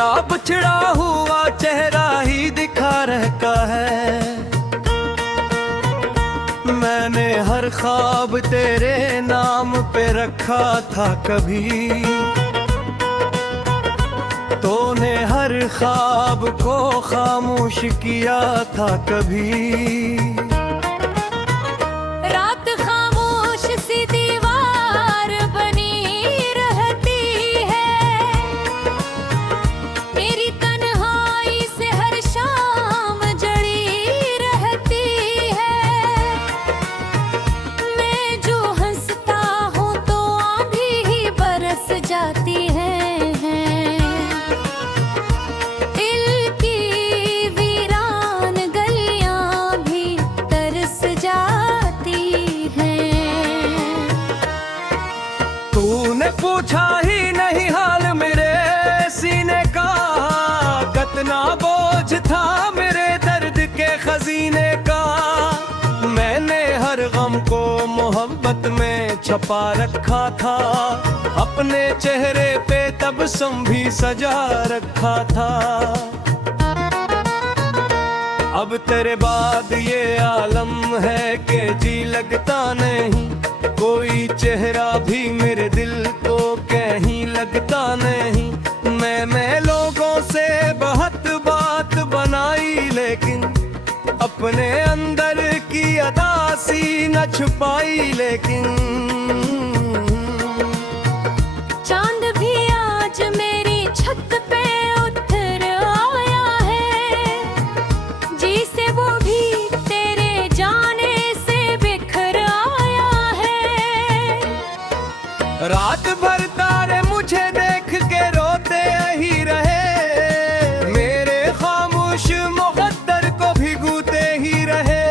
तेरा बिछड़ा हुआ चेहरा ही दिखा रहता है। मैंने हर ख्वाब तेरे नाम पे रखा था कभी, तूने हर ख्वाब को खामोश किया था कभी। रात खामोश सी दीवार बनी रहती है, मेरी तन्हाई से हर शाम जड़ी रहती है। मैं जो हंसता हूँ तो आंधी ही बरस जाती है। तूने पूछा ही नहीं हाल मेरे सीने का, कितना बोझ था मेरे दर्द के खजीने का। मैंने हर गम को मोहब्बत में छुपा रखा था, अपने चेहरे पे तबस्सुम भी सजा रखा था। अब तेरे बाद ये आलम है कि जी लगता नहीं, कोई चेहरा भी मेरे दिल को कहीं लगता नहीं। मैं लोगों से बहुत बात बनाई, लेकिन अपने अंदर की अदा सी न छुपाई। लेकिन चांद भी आज मेरी छत पे उतर आया है, जिसे वो भी तेरे जाने से बिखर आया है। रात भर तारे मुझे देख के रोते ही रहे, मेरे खामोश मुक़द्दर को भिगोते ही रहे।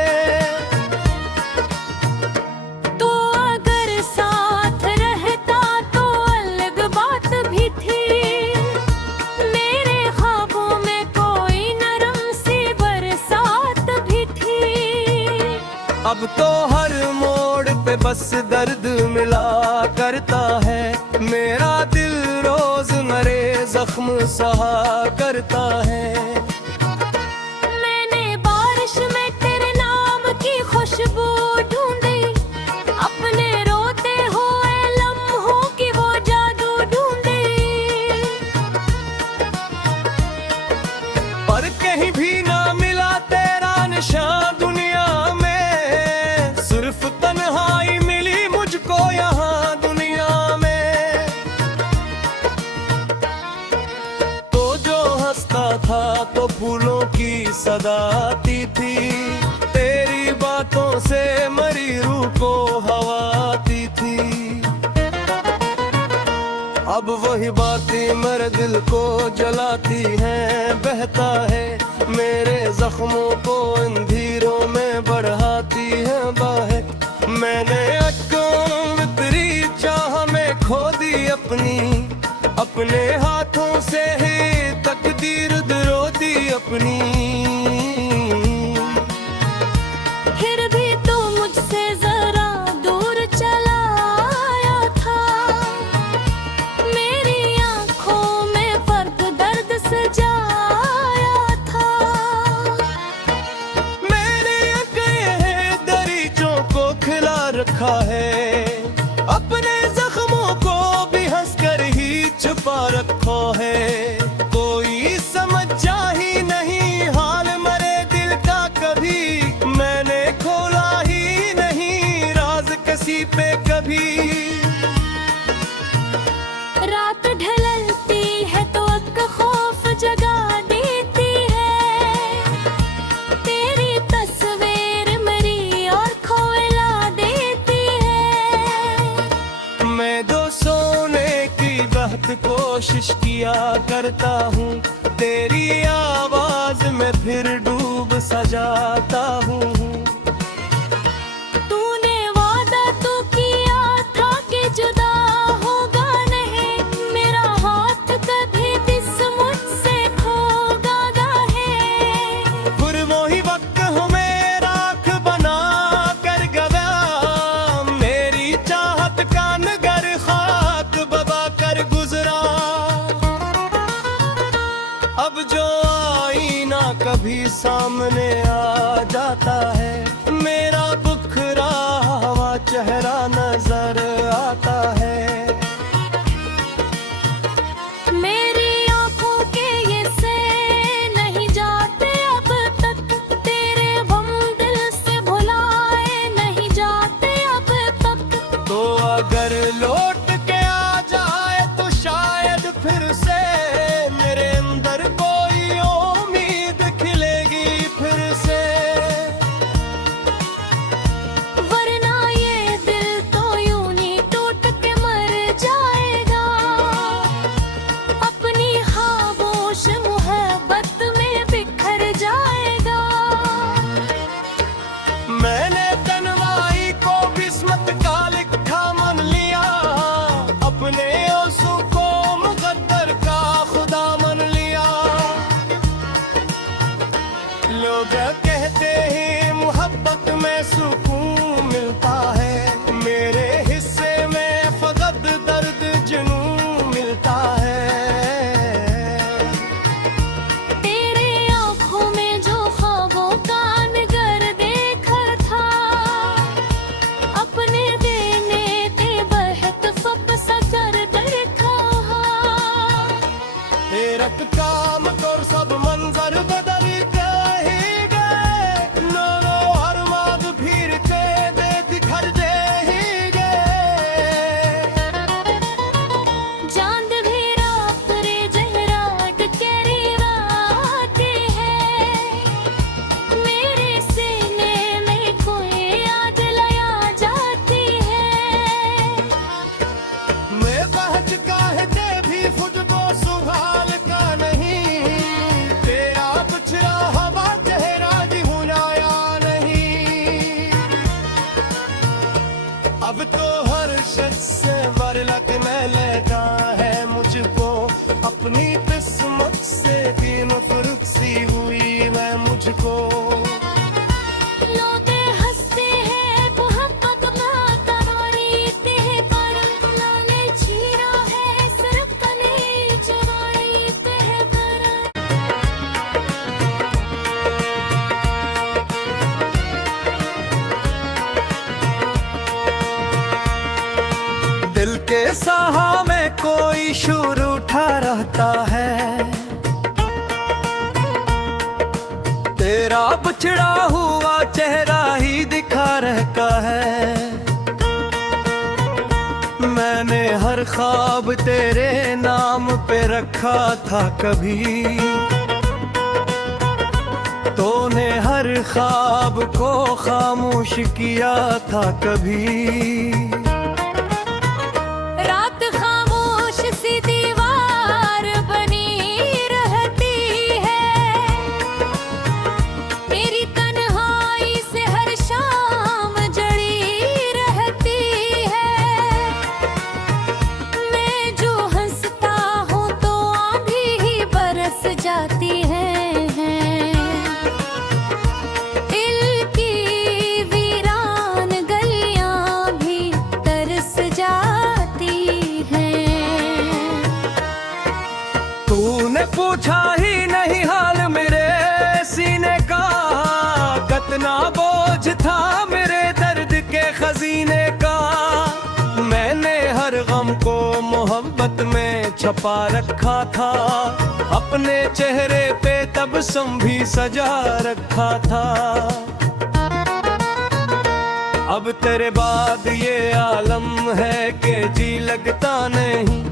तो अगर साथ रहता तो अलग बात भी थी, मेरे ख्वाबों में कोई नरम सी बरसात भी थी। अब तो हर मोड़ पे बस दर्द मिला करता है, मेरा दिल रोज मरे जख्म सहा करता है। मैंने बारिश में तेरे नाम की खुशबू ढूंढी, अपने रोते हुए लम्हों की वो जादू ढूंढी। पर कहीं भी ना मिला तेरा निशान दुनिया में, सिर्फ तन्हाई मिली मुझको यहाँ दुनिया में। तो जो हंसता था तो फूलों की सदा आती थी, तेरी बातों से मरी रूह को हवा आती थी। अब वही बातें मेरे दिल को जलाती हैं, बहता है मेरे जख्मों को इन धीरों में बढ़ाती है बाहें। मैंने अक्ल तेरी चाह में खो दी अपने हाथों से ही तकदीर दरो दी अपनी। फिर भी तो मुझसे जरा दूर चला आया था, मेरी आंखों में फर्क दर्द सजाया था। मैंने अकेले दरीचों को खिला रखा है, अपने जख्मों को भी हंसकर ही छुपा रखा है। कोई समझा ही नहीं हाल मरे दिल का कभी, मैंने खोला ही नहीं राज किसी पे कभी। रात ढलती है तो एक खौफ जगा देती है, तेरी तस्वीर मेरी और खोला देती है। मैं दो सोने की बहुत कोशिश किया करता हूँ, तेरी आवाज में फिर डूब सा जाता हूँ। तूने वादा तो किया था कि जुदा होगा नहीं, मेरा हाथ कभी दिस मुझसे खोगा है। फिर वही वक्त हमें राख बना कर गया, मेरी चाहत का नगर खाक बबा कर गुजरा। दोस्तों को मुकद्दर का खुदा मान लिया। लोग कहते हैं मोहब्बत में सुकून मिलता है, मेरे हिस्से में फकत दर्द जुनून मिलता है। तेरे आँखों में जो ख्वाबों का नगर देखा था, अपने देने ते बहत फप सा कर देखा। तेरक काम कर सब मंजर बदल ही गए, नो नो हर माद फिर के देख घर दे ही गए। चांद भी रात रे जहराट केरी रातें हैं, मेरे सीने में कोई याद लया जाती है। मैं बहज कहते भी खुद को सुहाल का नहीं, तेरा पिछड़ा हवा चेहरा जी भुलाया नहीं। अब तो हर शख्स से बरलक में लगा है मुझको, अपनी किस्मत से तीन फरुख सी हुई मैं मुझको। लोग हंसते हैं मोहब्बत में तरारीते हैं, पर लाने चीरा है सिर्फ कने चरारीते हैं पर। दिल के साहा में कोई शोर उठा रहता है, तेरा बिछड़ा हुआ चेहरा ही दिखा रहता है। मैंने हर ख्वाब तेरे नाम पे रखा था कभी, तूने हर ख्वाब को खामोश किया था कभी। रात खामोश सी दीवार बनी रहती है, मेरी तन्हाई से हर शाम जड़ी रहती है। मैं जो हंसता हूँ तो आंधी ही बरस जाती है। दिल की वीरान गलियां भी तरस जाती हैं। तूने पूछा ही नहीं हाल मेरे सीने का, कितना बोझ था मेरे दर्द के खजीने का। मैंने हर गम को मोहब्बत में छपा रखा था, अपने चेहरे पे तबस्सुम भी सजा रखा था। अब तेरे बाद ये आलम है कि जी लगता नहीं,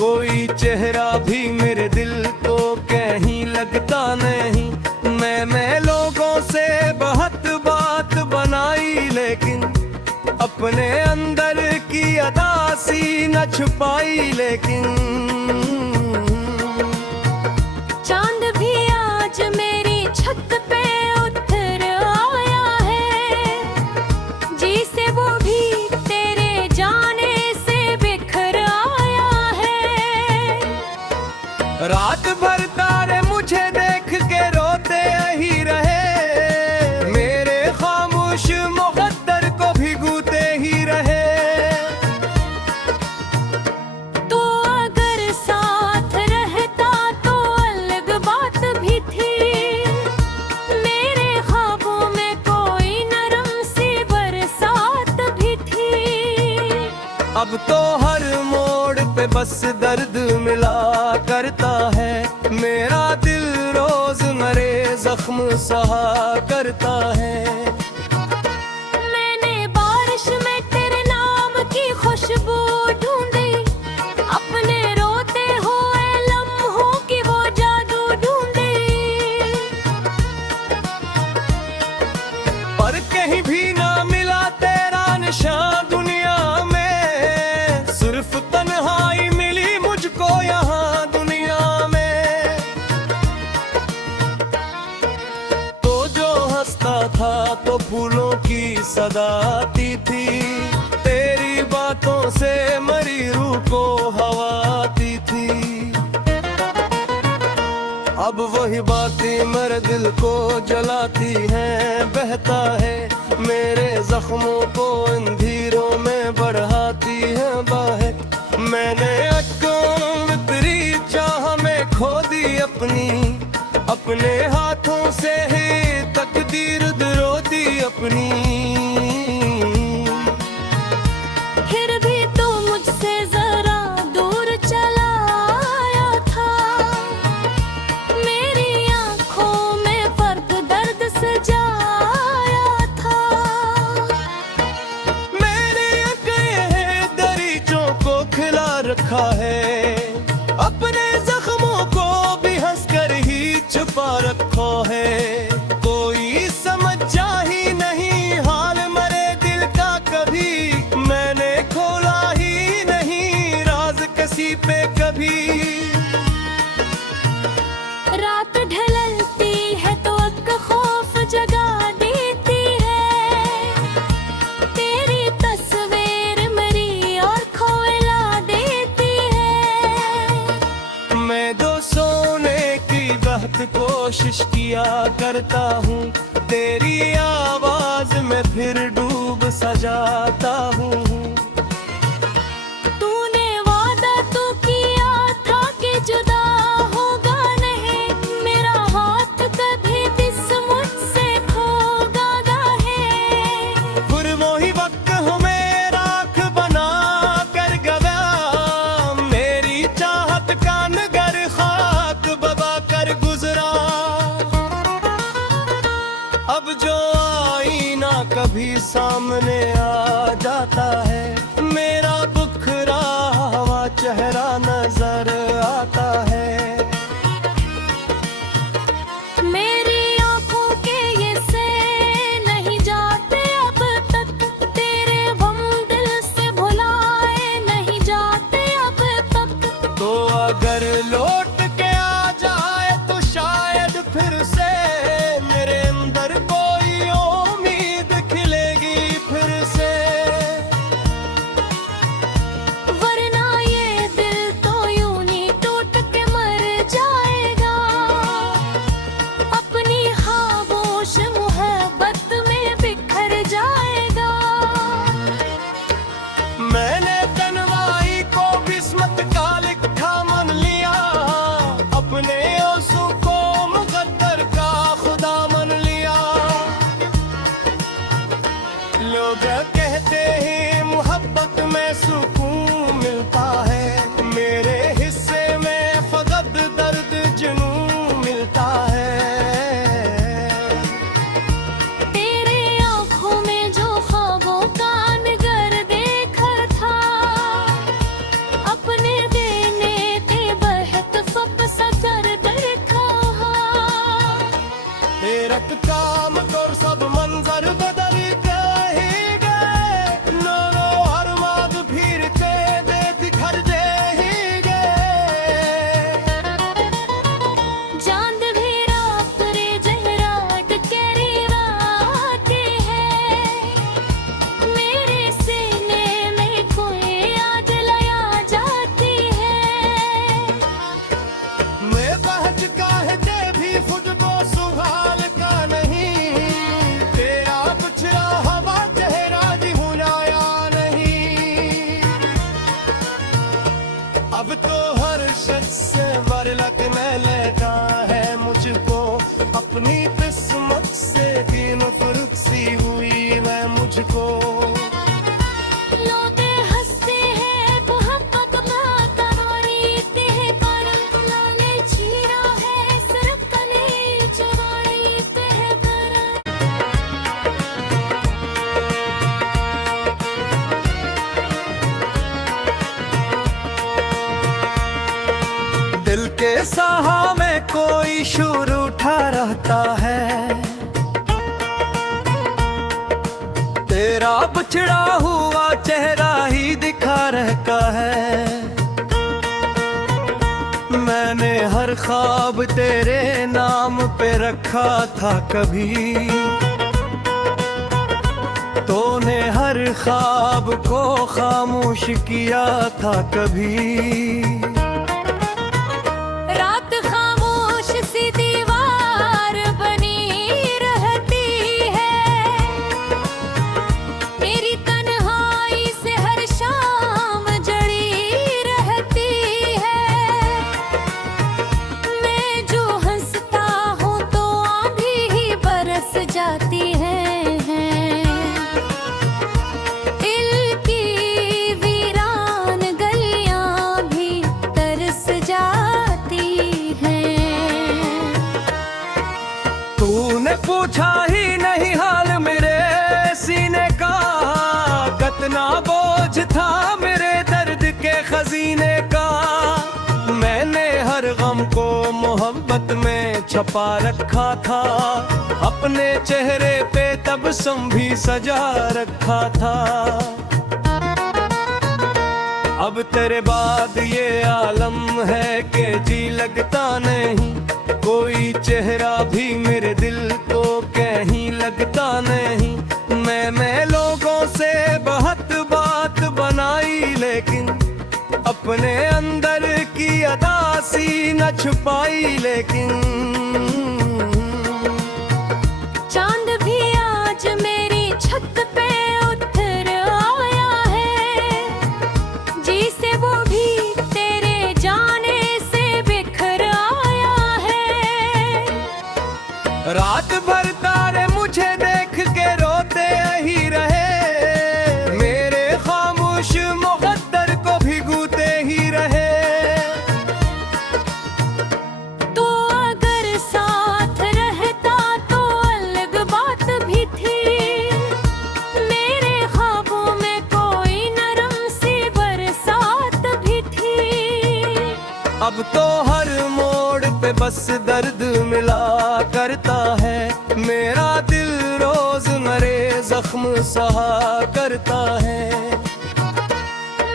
कोई चेहरा भी मेरे दिल को कहीं लगता नहीं। मैं लोगों से बहुत बात बनाई, लेकिन अपने अंदर की अदासी न छुपाई। लेकिन चांद भी आज मेरी छत पे उतर आया है, जिसे वो भी तेरे जाने से बिखर आया है। रात भर तारे मुझे देख के रोते ही रहे, मेरे खामोश मुकद्दर को भिगोते ही रहे। तो अगर साथ रहता तो अलग बात भी थी, मेरे ख्वाबों में कोई नरम सी बरसात भी थी। अब तो हर मोड़ पे बस दर्द मिला करता है, मेरा दिल रोज मरे जख्म सहा करता है। मैंने बारिश में तेरे नाम की खुशबू ढूंढी, अपने रोते हुए लम्हों की वो जादू ढूंढी। पर कहीं भी ना मिला तेरा निशान दुनिया में, सिर्फ तन्हाई मिली मुझको यहाँ दुनिया में। तो जो हंसता था तो फूलों की सदा आती थी, तेरी बातों से मरी रूह को हवा अब वही बातें मेरे दिल को जलाती हैं, बहता है मेरे जख्मों को इन धीरों में बढ़ाती है बाहर। मैंने अटकन तेरी चाह में खो दी अपनी, अपने हाथों से ही तकदीर दरो दी अपनी। फिर भी तो मुझसे जरा दूर चला आया था, मेरी आंखों में फर्क दर्द सजाया था। मेरे अकेले दरीचों को खिला रखा है, अपने जख्मों को भी हंसकर ही छुपा रखा है। कोई समझा ही नहीं हाल मरे दिल का कभी, मैंने खोला ही नहीं राज किसी पे कभी। रात ढलती है तो एक खौफ जगा देती है, तेरी तस्वीर मेरी और खोला देती है। मैं दो सोने की बहुत कोशिश किया करता हूँ, तेरी आवाज में फिर डूब सजाता हूँ। तूने वादा तो किया था कि जुदा होगा नहीं, मेरा हाथ कभी दिस मुझसे खोगा है। फिर वही वक्त हमें राख बना कर गया, मेरी चाहत का नगर खाक बबा कर गुजरा। अब जो आईना कभी सामने आ जाता है, मेरा बुखरा हुआ चेहरा नजर आता है। मेरी आंखों के ये से नहीं जाते अब तक, तेरे गम दिल से भुलाए नहीं जाते अब तक। तो अगर लौट के आ जाए तो शायद फिर से मेरे अंदर कोई उम्मीद खिलेगी फिर से। वरना ये दिल तो यूं ही टूट के मर जाएगा, अपनी खामोश मोहब्बत में बिखर जाएगा। मैंने तन्वाई को किस्मत का लिखा मन लिया, अपने आंसू को मुकद्दर का खुदा मन लिया। लोग कहते हैं मोहब्बत में सुकून मिलता है, मेरे हिस्से में फकत दर्द जुनून मिलता है। तेरे आंखों में जो ख्वाबों का निगर देखा था, अपने देने के बहत फप सकर देखा। तेरक काम कर सब मंजर बदल गए गए, नो नो हर माद फिर के दे दिखर दे ही गए। चांद भी रात रे जहराट केरी राते हैं, मेरे सीने में कोई आज लया जाती है। मैं पहच कहते भी खुद को सुहाल का नहीं, तेरा पिछड़ा हवा चेहरा भी भुलाया नहीं। अब तो हर शख्स से वर लगने लगा है मुझको, अपनी किस्मत से भी नफरत सी हुई है मुझको। लोग हंसते हैं मोहब्बत माता रोते हैं करम, लाने चीरा है सरकने चुराते हैं करम। दिल के साहा में कोई शोर उठा रहता है, तेरा बिछड़ा हुआ चेहरा ही दिखा रहता है। मैंने हर ख्वाब तेरे नाम पे रखा था कभी, तूने हर ख्वाब को खामोश किया था कभी। रात खामोश सी गम को मोहब्बत में छपा रखा था, अपने चेहरे पे तबस्सुम भी सजा रखा था। अब तेरे बाद ये आलम है कि जी लगता नहीं, कोई चेहरा भी मेरे दिल को कहीं लगता नहीं। मैं लोगों से बहुत बात बनाई, लेकिन अपने अंदर की अदा सी न छुपाई। लेकिन चांद भी आज मेरी छत पे उतर आया है, जिसे वो भी तेरे जाने से बिखर आया है। रात भर तारे मुझे देख के रोते ही रहे, मेरे खामोश मुक़द्दर को भिगोते ही रहे। तो अगर साथ रहता तो अलग बात भी थी, मेरे ख्वाबों में कोई नरम सी बरसात भी थी। अब तो हर मोड़ पे बस दर्द मिला करता है, मेरा दिल रोज मरे जख्म सहा करता है।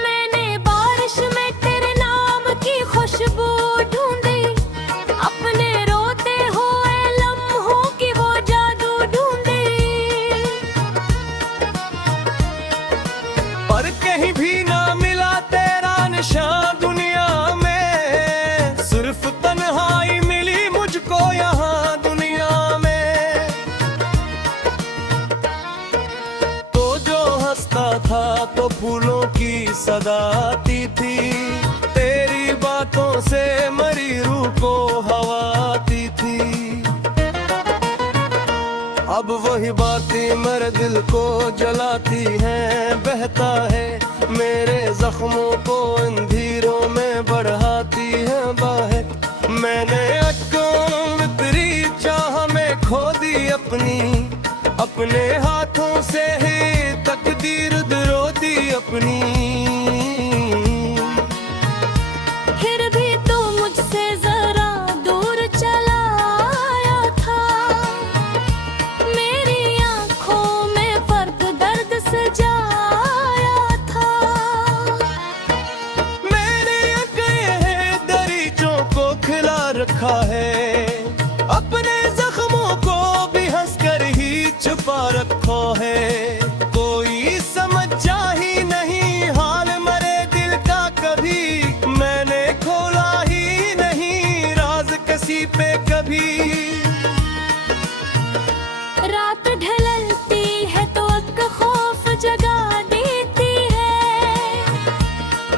मैंने बारिश में तेरे नाम की खुशबू ढूंढी, अपने रोते हुए लम्हों की वो जादू ढूंढी। पर कहीं भी ना मिला तेरा निशान दुनिया में, सिर्फ तन्हाई मिली मुझको यहाँ दुनिया में। तो जो हंसता था तो फूलों की सदा आती थी, तेरी बातों से मरी रूह को हवा आती थी। अब वही बातें मेरे दिल को जलाती हैं, बहता है मेरे जख्मों को अंधेरों में बढ़ाती है बाहर। मैंने अटकों तेरी चाह में खो दी अपने हाथों से ही तकदीर दरो दी अपनी। फिर भी तू मुझसे जरा दूर चला आया था, मेरी आंखों में फर्क दर्द सजाया था। मैंने अकेले दरीचों को खिला रखा है, अपने जख्मों को भी हंसकर ही छुपा रखा है। कोई समझा ही नहीं हाल मरे दिल का कभी, मैंने खोला ही नहीं राज किसी पे कभी। रात ढलती है तो एक खौफ जगा देती है,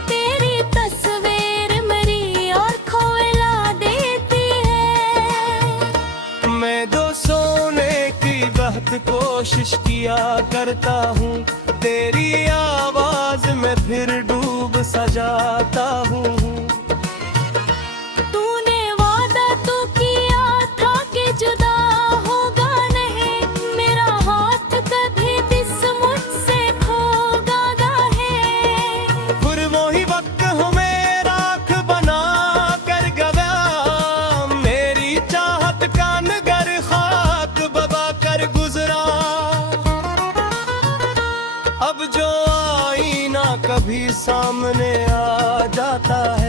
तेरी तस्वीर मेरी और खोला देती है। मैं दो सोने की बहुत कोशिश किया करता हूँ, तेरी आवाज में फिर डूब सा जाता हूँ। तूने वादा तो किया था कि जुदा होगा नहीं, मेरा हाथ कभी दिस मुझसे खोगा है। फिर वही वक्त हमें राख बना कर गया, मेरी चाहत का नगर खाक बबा कर गुजरा। अब जो आईना कभी सामने आ जाता है,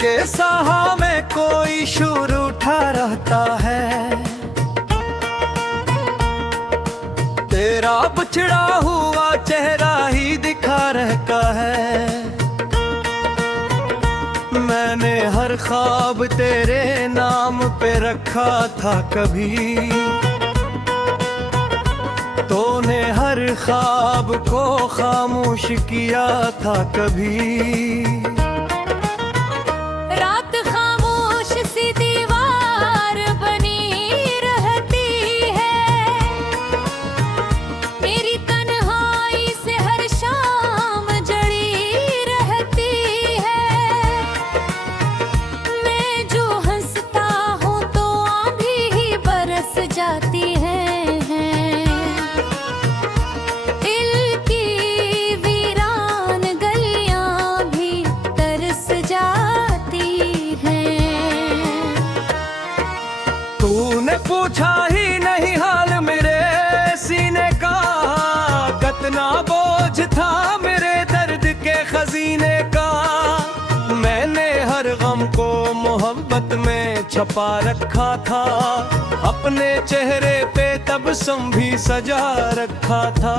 के साहा में कोई शोर उठा रहता है, तेरा बिछड़ा हुआ चेहरा ही दिखा रहता है। मैंने हर ख्वाब तेरे नाम पे रखा था कभी, तूने हर ख्वाब को खामोश किया था कभी। रात खामोश सी दीवार बनी रहती है, मेरी तन्हाई से हर शाम जड़ी रहती है। मैं जो हंसता हूँ तो आंधी ही बरस जाती है। दिल की वीरान गलियां भी तरस जाती हैं। तूने पूछा ही नहीं हाल मेरे सीने का, कितना बोझ था मेरे दर्द के खजीने का। मैंने हर गम को मोहब्बत में छपा रखा था, अपने चेहरे पे तबस्सुम भी सजा रखा था।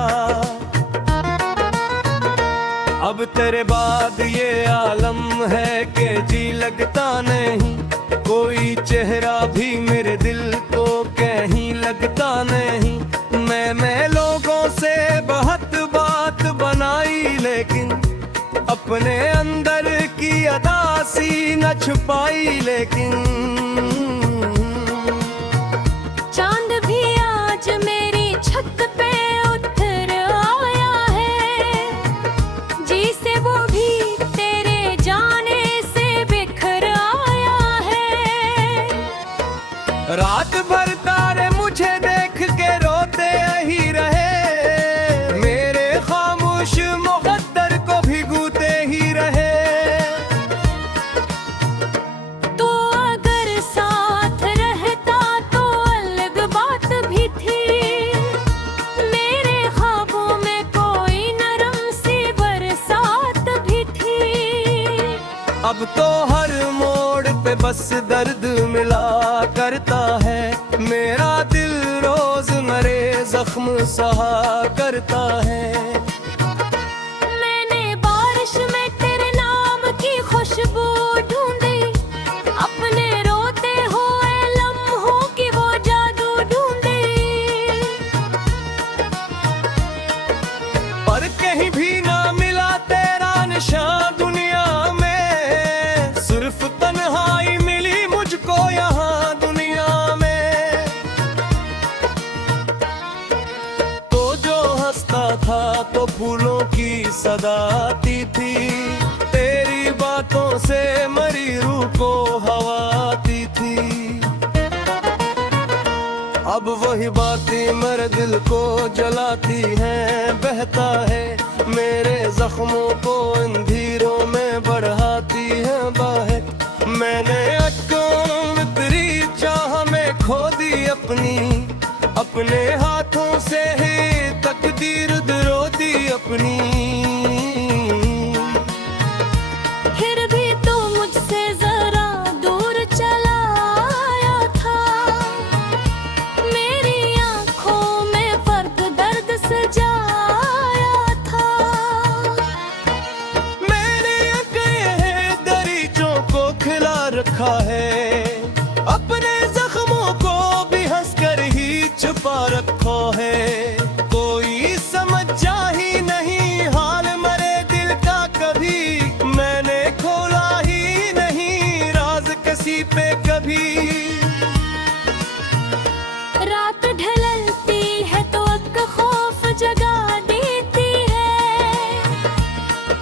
अब तेरे बाद ये आलम है कि जी लगता नहीं, कोई चेहरा भी मेरे दिल को कहीं लगता नहीं। मैं लोगों से बहुत बात बनाई, लेकिन अपने अंदर की अदासी न छुपाई। लेकिन चांद भी आज मेरी छत पे उतर आया है, जिसे वो भी तेरे जाने से बिखर आया है। रात भर तारे मुझे देख के रोते ही रहे, मेरे खामोश मुक़द्दर को भिगोते ही रहे। तो अगर साथ रहता तो अलग बात भी थी, मेरे ख्वाबों में कोई नरम सी बरसात भी थी। अब तो हर मोड़ पे बस दर्द मिला करता है, मेरा दिल रोज मरे जख्म सहा करता है। मैंने बारिश में तेरे नाम की खुशबू ढूंढी, अपने रोते हुए लम्हों की वो जादू ढूंढी। पर कहीं भी ना मिला तेरा निशान दुनिया में, सिर्फ तन्हाई मिली मुझको यहाँ दुनिया में। तो जो हंसता था तो फूलों की सदा आती थी, तेरी बातों से मरी रूह को हवा आती थी। अब वही बातें मेरे दिल को जलाती हैं, बहता है मेरे जख्मों को अंधेरों में बढ़ाती है बाहर। मैंने अटकों तेरी चाह में खो दी अपनी, अपने हाथों से ही तकदीर दरो दी अपनी। फिर भी तू मुझसे जरा दूर चला आया था, मेरी आंखों में फर्क दर्द सजाया था। मैंने अकेले दरीचों को खिला रखा है, अपने जख्मों को भी हंसकर ही छुपा रखा है। कोई समझा ही नहीं हाल मरे दिल का कभी, मैंने खोला ही नहीं राज किसी पे कभी। रात ढलती है तो एक खौफ जगा देती है,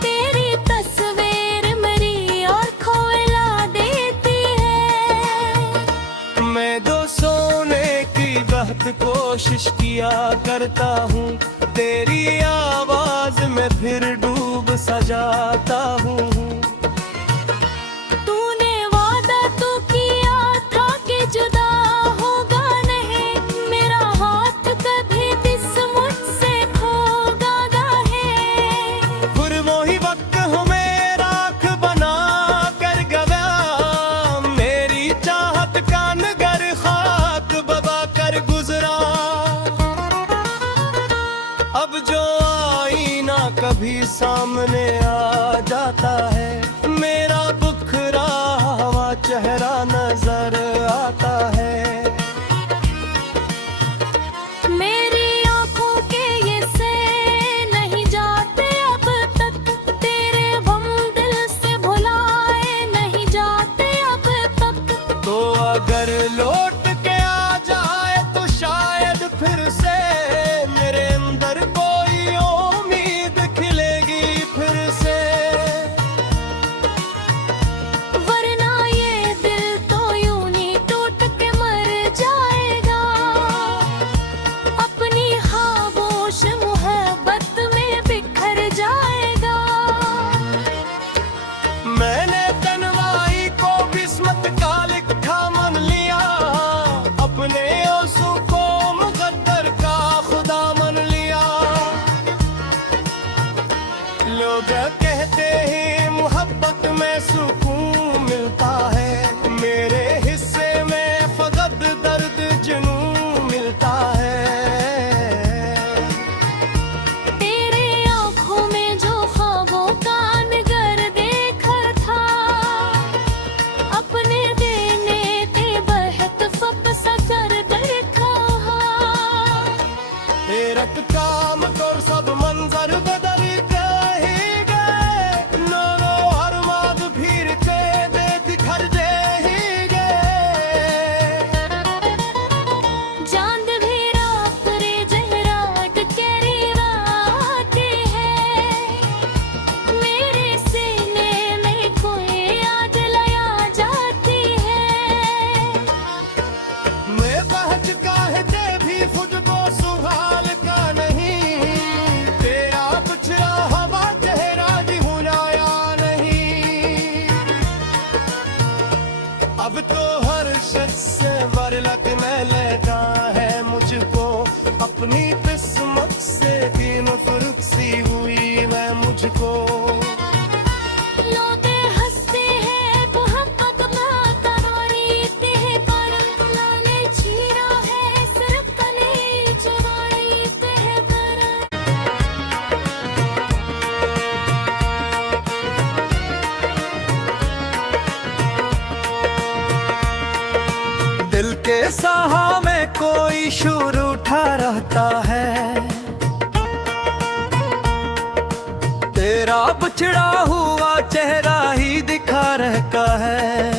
तेरी तस्वीर मेरी और खोला देती है। मैं दो सोने की बहुत कोशिश किया करता हूँ, तेरी आवाज में फिर डूब सा जाता हूँ। तूने वादा तो किया था कि जुदा होगा नहीं, मेरा हाथ कभी दिस मुझसे खोगा है। फिर वही वक्त हमें राख बना कर गया, सामने आ जाता है, मेरा बुखरा हुआ चेहरा नजर आता है। मेरी आंखों के ये से नहीं जाते अब तक, तेरे गम दिल से भुलाए नहीं जाते अब तक। तो अगर लौट के आ जाए तो शायद फिर से मेरे अंदर कोई उम्मीद खिलेगी फिर से। वरना ये दिल तो यूं ही टूट के मर जाएगा, अपनी खामोश मोहब्बत में बिखर जाएगा। मैंने तन्हाई को किस्मत का लिखा मन लिया, अपने आंसू को मुकद्दर का खुदा मन लिया। लोग कहते हैं मोहब्बत में सुकून मिलता है, मेरे हिस्से में फकत दर्द जुनून मिलता है। तेरे आंखों में जो ख्वाबों का निगर देखा था, अपने देने ते बहत फप सा कर देखा। तेरक काम कर सब मंजर बदल गए ही गए, नो नो हर माद भीड़ के दे दिखर दे ही गए। चांद भी रात रे जहराट केरी रात है, मेरे सीने में कोई आज लया जाती है। मैं बहक कहते भी खुद को सुहाल का नहीं, तेरा पिछड़ा हवा चेहरा भी भुलाया नहीं। अब तो हर शख्स से बर लगने लगा है मुझको, अपनी किस्मत से दिन फुर्सी हुई मैं मुझको। लोग हंसते हैं मोहब्बत में करारीते हैं, पर लाने चीरा है सिर्फ कली चुराईते हैं कर। दिल के साहा में कोई शोर उठा रहता है, तेरा बिछड़ा हुआ चेहरा ही दिखा रहता है।